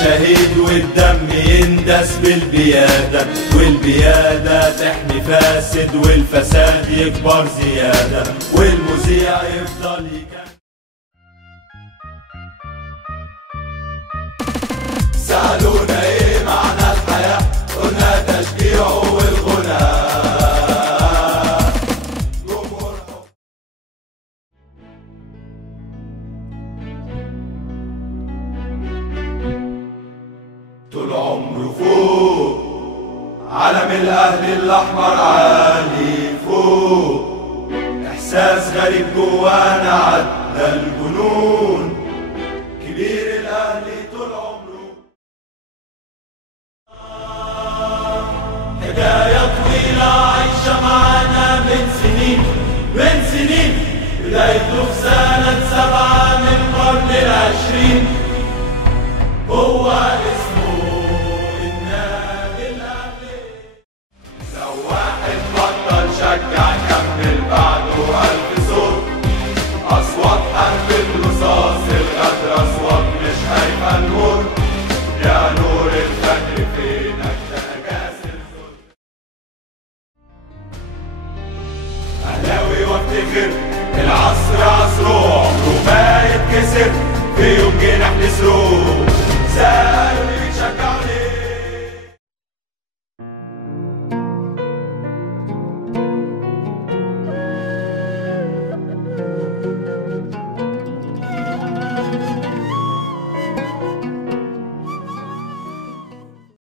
الشهيد والدم يندس بالبيادة، والبيادة تحمي فاسد والفساد يكبر زيادة، والمذيع يفضل يكمل. سألونا ايه معنى الحياة، قلنا تشجيع والغناء. طول عمره فوق علم الأهلي الأحمر عالي فوق، إحساس غريب جوانا عدى الجنون، كبير الأهلي طول عمره. حكاية طويلة عايشة معانا من سنين بدايته في سنة 7 من القرن العشرين. هو اسمه النادي الأهلي. لو واحد بطل شجع كمل بعده 1000 صوت، أصوات حرب الرصاص الغدر أصوات مش هيبقى النور. يا نور الفجر فينك تنكاس الزود. أهلاوي وافتخر العصر عصره عمره ما يتكسر، في يوم جناح نسره سأل